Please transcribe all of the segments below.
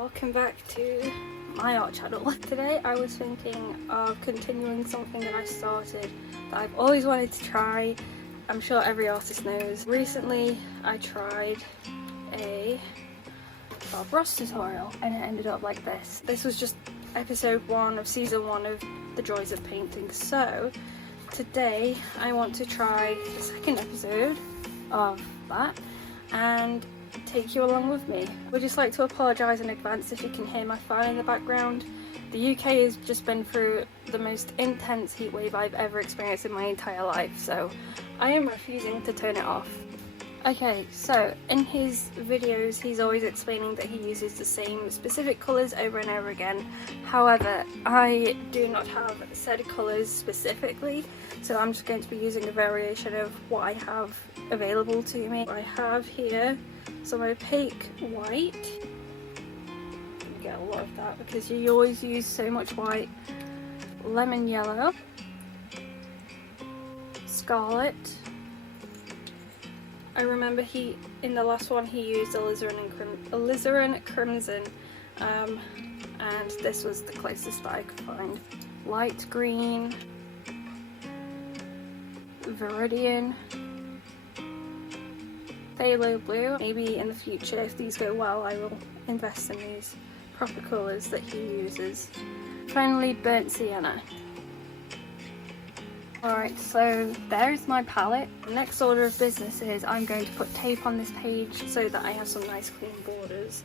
welcome back to my art channel. Today I was thinking of continuing something that I started that I've always wanted to try. I'm sure every artist knows. Recently I tried a Bob Ross tutorial and it ended up like this. This was just episode 1 of season 1 of The Joys of Painting. So today I want to try the second episode of that and take you along with me. I would just like to apologise in advance if you can hear my fan in the background. The UK has just been through the most intense heat wave I've ever experienced in my entire life, so I am refusing to turn it off. Okay, so in his videos he's always explaining that he uses the same specific colours over and over again. However, I do not have said colours specifically, so I'm just going to be using a variation of what I have available to me. I have here some opaque white. I'm gonna get a lot of that because you always use so much white. Lemon yellow, scarlet. I remember in the last one he used alizarin crimson, and this was the closest that I could find. Light green, viridian, phthalo blue. Maybe in the future, if these go well, I will invest in these proper colours that he uses. Finally, burnt sienna. Alright, so there's my palette. The next order of business is I'm going to put tape on this page so that I have some nice clean borders.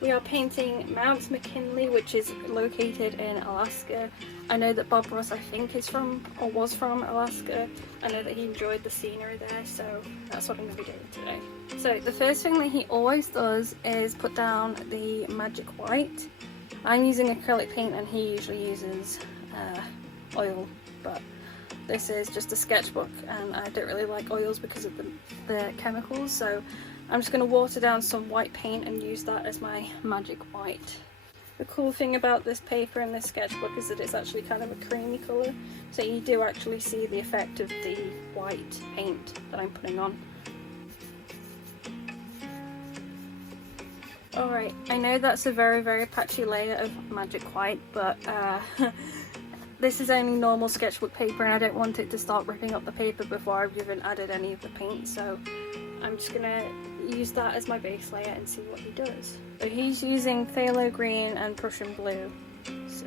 We are painting Mount McKinley, which is located in Alaska. I know that Bob Ross, I think, is from, or was from, Alaska. I know that he enjoyed the scenery there, so that's what I'm going to be doing today. So the first thing that he always does is put down the magic white. I'm using acrylic paint and he usually uses oil, but this is just a sketchbook and I don't really like oils because of the chemicals, so I'm just going to water down some white paint and use that as my magic white. The cool thing about this paper and this sketchbook is that it's actually kind of a creamy colour, so you do actually see the effect of the white paint that I'm putting on. Alright, I know that's a very patchy layer of magic white, but this is only normal sketchbook paper and I don't want it to start ripping up the paper before I've even added any of the paint, so I'm just gonna use that as my base layer and see what he does. So he's using phthalo green and Prussian blue, so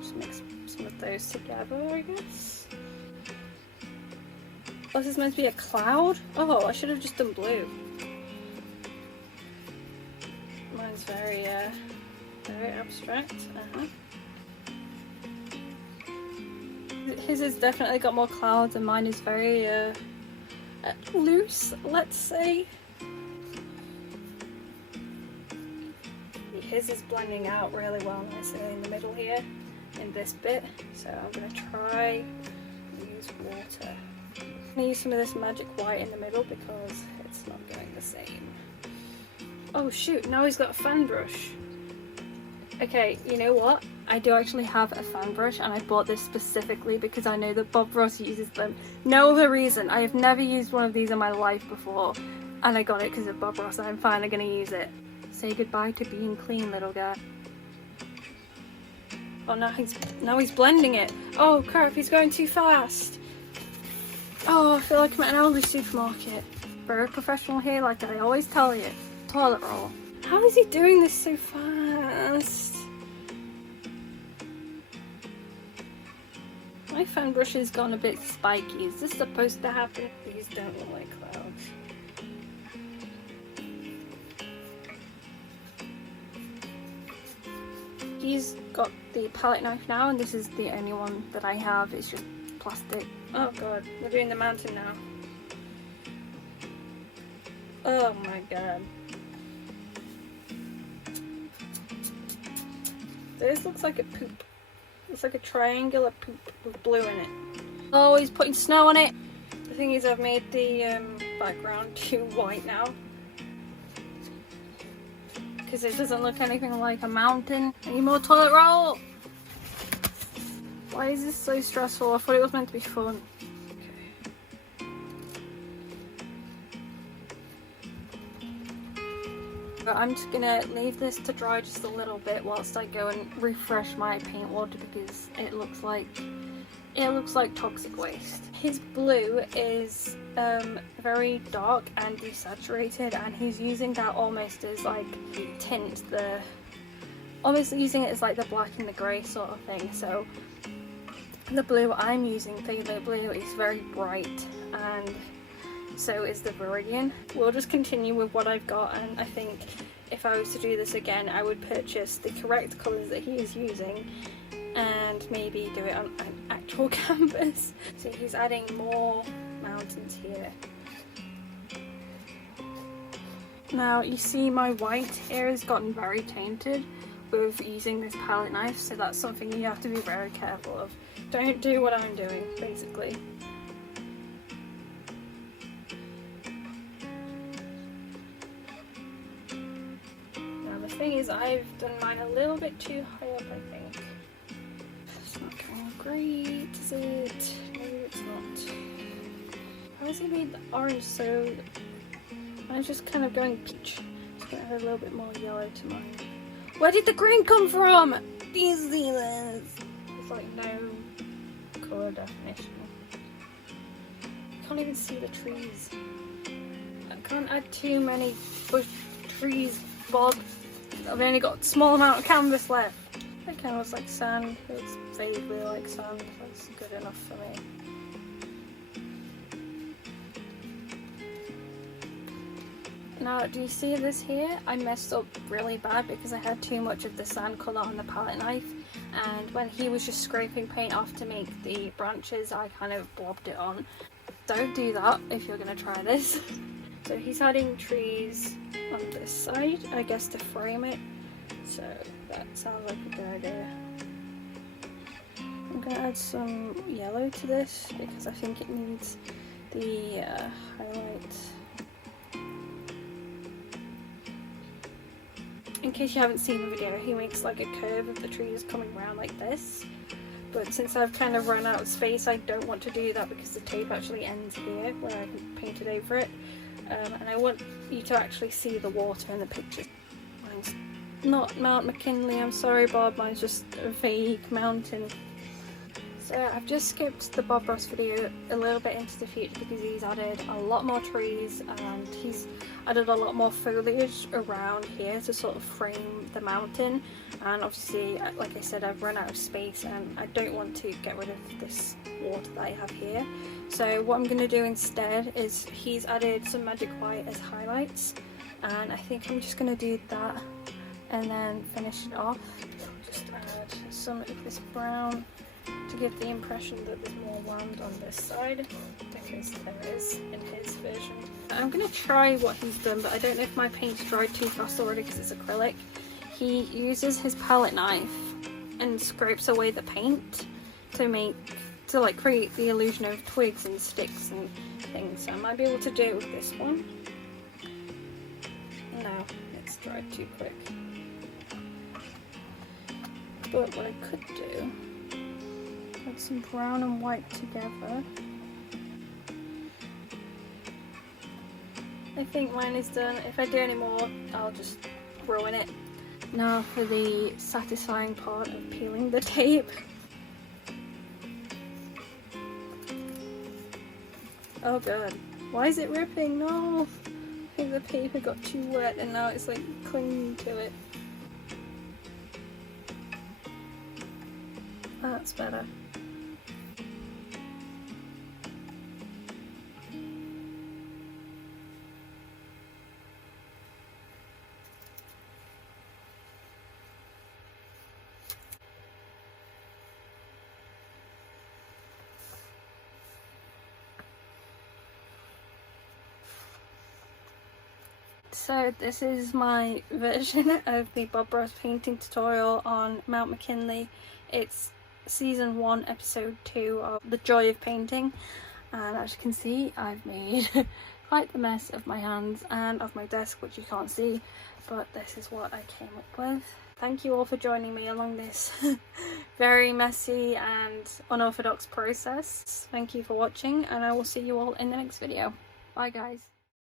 just mix some of those together, I guess. Oh, this is meant to be a cloud? Oh, I should have just done blue. Mine's very abstract. His has definitely got more clouds and mine is very loose, let's say. His is blending out really well nicely in the middle here, in this bit, so I'm going to try and use water. I'm going to use some of this magic white in the middle because it's not going the same. Oh shoot, now he's got a fan brush. Okay, you know what? I do actually have a fan brush and I bought this specifically because I know that Bob Ross uses them. No other reason. I have never used one of these in my life before and I got it because of Bob Ross and I'm finally going to use it. Say goodbye to being clean, little guy. Oh, now he's blending it. Oh crap, he's going too fast. Oh, I feel like I'm at an Aldi supermarket. Very professional here, like I always tell you. Toilet roll. How is he doing this so fast? My fan brush has gone a bit spiky. Is this supposed to happen? These don't look like clouds. He's got the palette knife now and this is the only one that I have. It's just plastic. Oh god, we're doing the mountain now. Oh my god. This looks like a poop. Looks like a triangular poop with blue in it. Oh, he's putting snow on it. The thing is, I've made the background too white now. Because it doesn't look anything like a mountain. Any more toilet roll? Why is this so stressful? I thought it was meant to be fun. Okay. However, I'm just gonna leave this to dry just a little bit whilst I go and refresh my paint water because it looks like toxic waste. His blue is very dark and desaturated, and he's using that almost as like tint, almost using it as like the black and the grey sort of thing. So the blue I'm using, Phthalo Blue, is very bright, and so is the Viridian. We'll just continue with what I've got, and I think if I was to do this again, I would purchase the correct colours that he is using and maybe do it on an actual canvas. So he's adding more mountains here. Now you see my white here has gotten very tainted with using this palette knife, so that's something you have to be very careful of. Don't do what I'm doing, basically. Now the thing is, I've done mine a little bit too high up, I think. It's not going great, is it? Maybe it's not. How has he made the orange so... I'm just kind of going peach. Just gonna add a little bit more yellow to mine. Where did the green come from? Do you see this? There's like no colour definition. I can't even see the trees. I can't add too many bush trees, Bob. I've only got a small amount of canvas left. That kind of looks like sand. It's vaguely like sand. That's good enough for me. Now, do you see this here? I messed up really bad because I had too much of the sand colour on the palette knife, and when he was just scraping paint off to make the branches, I kind of blobbed it on. Don't do that if you're going to try this. So he's adding trees on this side, I guess, to frame it. So that sounds like a good idea. I'm going to add some yellow to this because I think it needs the highlight. In case you haven't seen the video, he makes like a curve of the trees coming around like this. But since I've kind of run out of space, I don't want to do that because the tape actually ends here where I've painted over it. And I want you to actually see the water in the picture. Mine's not Mount McKinley, I'm sorry Bob, mine's just a vague mountain. So I've just skipped the Bob Ross video a little bit into the future because he's added a lot more trees and he's added a lot more foliage around here to sort of frame the mountain. And obviously, like I said, I've run out of space and I don't want to get rid of this water that I have here. So what I'm going to do instead is he's added some magic white as highlights, and I think I'm just going to do that and then finish it off. Just add some of this brown to give the impression that there's more land on this side, because there is in his version. I'm going to try what he's done, but I don't know if my paint's dried too fast already because it's acrylic. He uses his palette knife and scrapes away the paint to like create the illusion of twigs and sticks and things. So I might be able to do it with this one. No, it's dried too quick. But what I could do, add some brown and white together. I think mine is done. If I do any more, I'll just ruin it. Now for the satisfying part of peeling the tape. Oh god, why is it ripping? No! I think the paper got too wet and now it's like clinging to it. That's better. So this is my version of the Bob Ross painting tutorial on Mount McKinley. It's season 1 episode 2 of The Joy of Painting, and as you can see I've made quite the mess of my hands and of my desk, which you can't see, but this is what I came up with. Thank you all for joining me along this very messy and unorthodox process. Thank you for watching, and I will see you all in the next video. Bye guys.